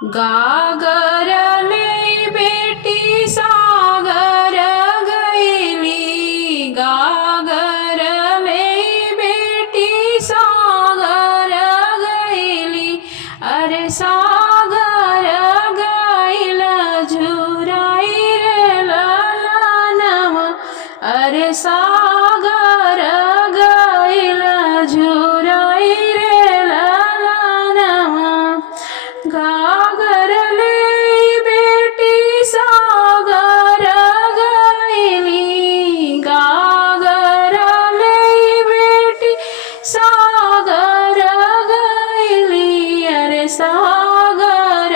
गागर लई बेटी सागर गईली। गागर लई बेटी सागर गईली। अरे सागर गईल झुराई रे ललनवा। अरे सागर गईल झुराई रे ललनवा। गागर लई बेटी सागर गईली। गागर लई बेटी सागर गईली। अरे सागर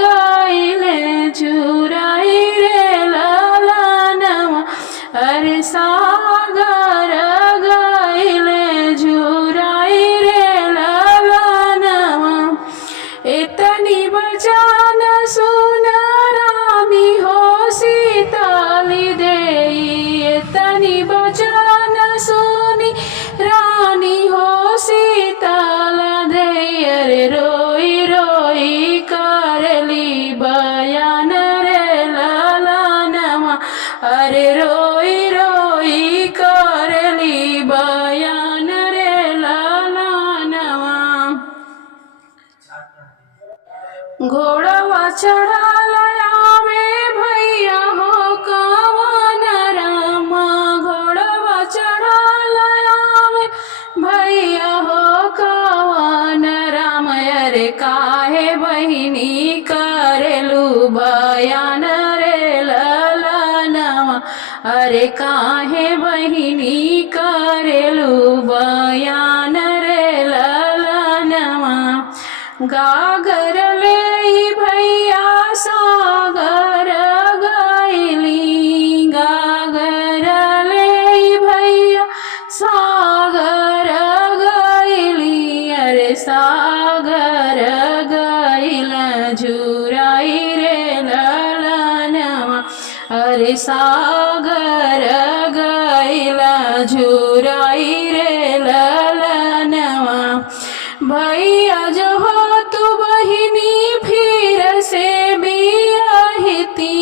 गईले झुराई रे ललनवा। अरे सागर गईले झुराई रे ललनवा। इतनी बचान सुन रानी हो सीताली देई। इतनी बचान सुनी रानी हो सीताल देई। अरे रोई रोई करली बयान रे ललनवा। अरे रोई रोई करली बयान रे ललनवा। घोड़वा चढ़ालया में भैया हो कवन रामा। घोड़वा चढ़ालया में भैया हो कवन राम। अरे काहे बहिनी करेलू बयान रे ललनवा। अरे काहे बहिनी करेलू बयान रे ललनवा। गागर लई भैया सागर गईली। गागर लई भैया सागर गईली। अरे सागर गईल झुराई रे ललनवा। अरे सागर गईल झुराई रे ललनवा। भैया जो हो तू बहिनी फिर से बियाहिती।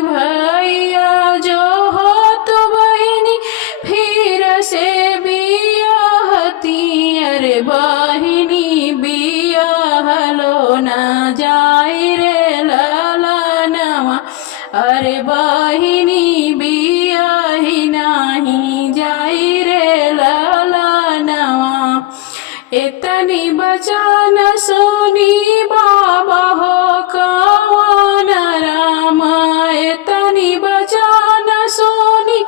भैया जो हो तू बहिनी फिर से बियाहती। अरे बहिनी बियाहलो न जाई रे ललनवा। अरे बहिनी बियाही नाही जाई रे ललनवा। इतनी बचान सुनी बाबा हो कवन रामा। इतनी बचान सुनी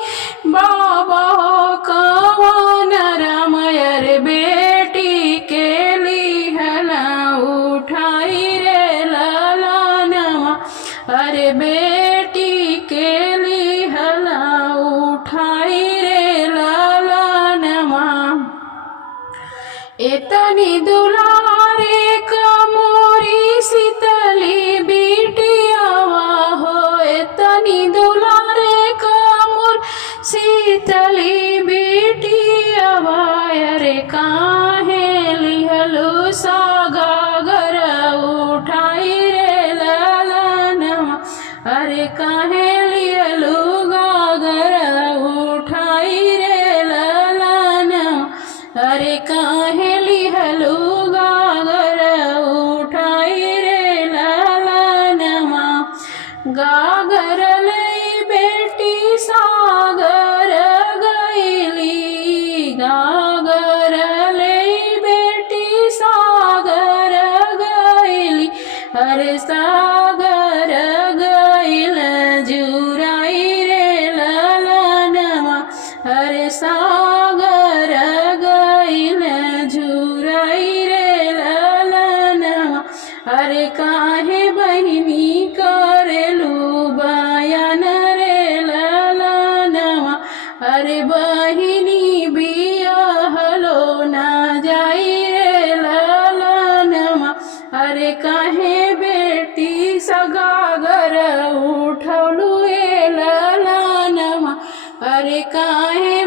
बाबा हो कवन राम। अरे बेटी के लिहला उठाई रे ललनवा। अरे बेटी के लिहला उठाई रे ललनवा। इतनी दुलारे कमोरी शीतली बिटियावा हो। इतनी दुलारे कमोर शीतली बिटियावा। अरे काहे लिहलु सागर उठाई रे ललनवा। अरे काहे लिहलु गागर उठाई रे ललनवा। अरे काहे लिहलु गागर उठाई रे ललनवा। गागर लई बेटी सागर गईली। गागर लई बेटी सागर गईली। अरे सागर गईल झुराई रे ललनवा। अरे सागर गईल झुराई रे ललनवा। अरे काहे बहिनी करेलू बयान रे ललनवा। अरे बहिनी बियाहलो न जाई रे ललनवा। अरे काहे बेटी सगागर उठवलू ए ललनवा। अरे काहे